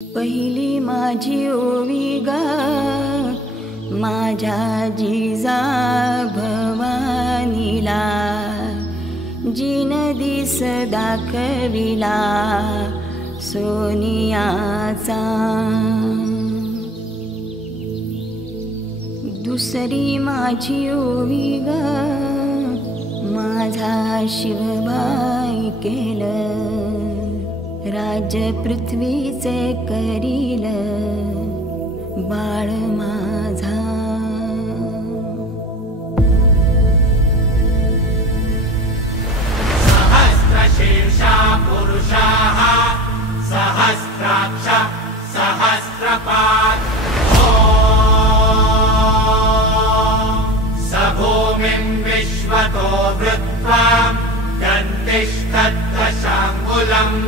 पहिली माझी ओवी गा माझ्या जिजा भवानीला, जिन दिस दाखविला सोनियाचा। दुसरी माझी ओवी गा माझा शिवबाई केलं, राज्य पृथ्वीचे करील बाळ माझा। सहस्रशीर्षा पुरुषाः सहस्राक्ष सहस्रपात् स भूमिं विश्वतो वृत्वा गन्तिष्ठद्दशाङ्गुलम्।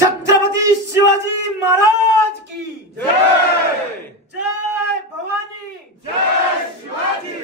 छत्रपती शिवाजी महाराज की जय। जय भवानी, जय शिवाजी।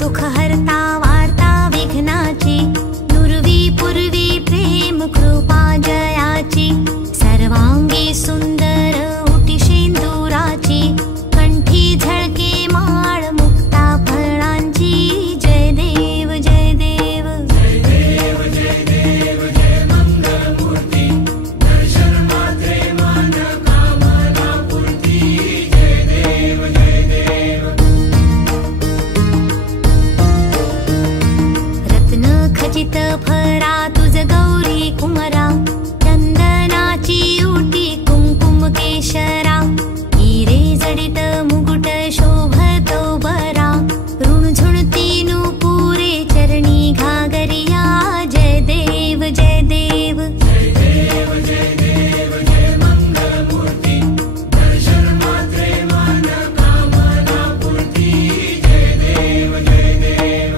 दुख हरता वार्ता विघ्नाची, नुरवी पूर्वी प्रेम कृपा जयाची, सर्वांगी सुंदर उटी शेंदुराची, कंठी झळके माळ मुक्ता फळांची। जय देव जय देव जय देव जय देव जय मंगलमूर्ती, दर्शन मात्रे मान कामना पूर्ती। जय देव जय देव। खचित फरा तुझ गौरी कुमरा, चंदनाची उटी कुंकुम केशरा, हिरे जडित मुकुट शोभतो बरा, ऋणझुणती नुपुरे चरणी घागरिया। जय देव जय देव जय देव जय देव जय मंगलमूर्ती, दर्शन मात्रे मान कामना पूर्ती। जय देव जय देव।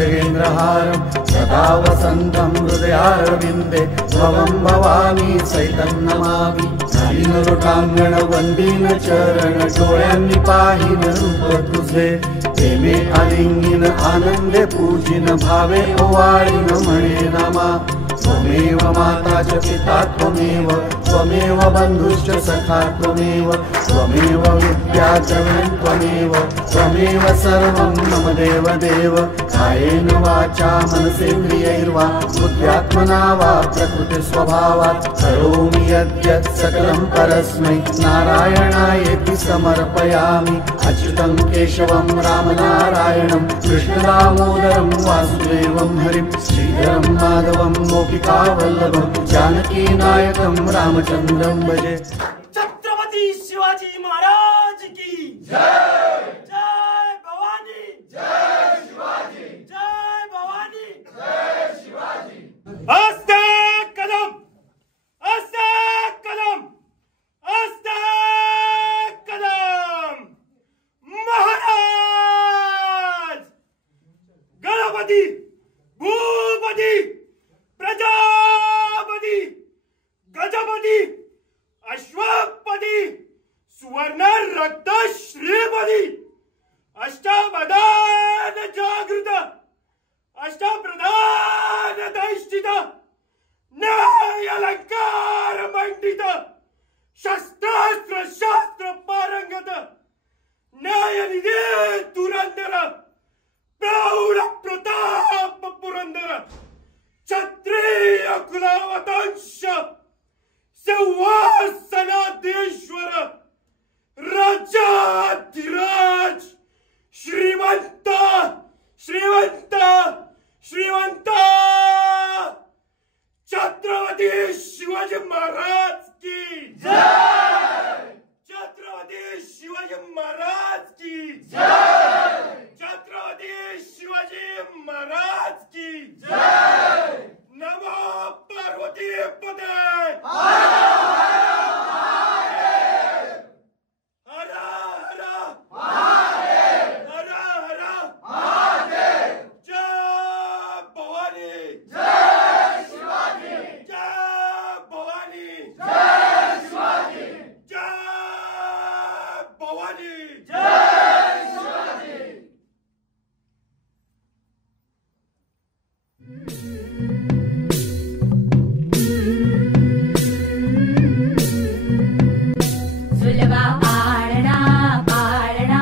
भुजगेन्द्रहारं सदा वसन्तं हृदयारविन्दे भवं भवानी सहितं नमामि नलिन लोटांगण वंदीन चरण डोळ्यांनी पाहिन रूप तुझे प्रेमे आलिंगिन आनंदे पूजिन भावे ओवाळीन म्हणे नमा त्वमेव माता च पिता त्वमेव त्वमेव बन्धुश्च सखा त्वमेव त्वमेव विद्या च त्वमेव त्वमेव सर्वं मम देव देव कायेन वाचा मनसेन्द्रियैर्वा बुद्ध्यात्मना वा प्रकृति स्वभावात् करोमि यद्यत् सकलं परस्मै नारायणायेति समर्पयामि अच्युतं केशवं रामनारायणं कृष्णदामोदरं वासुदेवं हरिं श्रीधरं माधवं गोपिकावल्लभं जानकीनायकं रामचन्द्रं भजे। छत्रपती शिवाजी महाराज की जय। जय भवानी जय शिवाजी। जय भवानी जय शिवाजी। अस्ते कदम अस्ते कदम अस्ते कदम महाराज गणपती भूपती प्रजापती गजपती अश्वपती सुवर्ण रक्त श्रीपती अष्टप्रधान जागृत अष्टप्रधान दैष्ठित न्याय अलंकार मंडित शस्त्रास्त्र शास्त्र पारंगत न्यायनिधि तुरंदर प्रौढ प्रताप पुरंदर क्षत्रिय कुलावतंश सिंहासनाधीश्वर राजाधिराज श्रीमंत श्रीमंत श्रीमंत छत्रपती शिवाजी महाराज की जय। छत्रपती शिवाजी महाराज की जय। छत्रपती शिवाजी महाराज की जय। नमो पार्वती पते हर हर महादेव हर हर महादेव। जय भवानी जय शिवाजी। जय भवानी जय शिवाजी। जय भवानी जय शिवाजी। झुलवा पाळणा पाळणा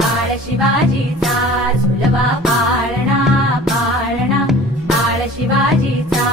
बाळ शिवाजीचा झुलवा पाळणा पाळणा बाळ शिवाजीचा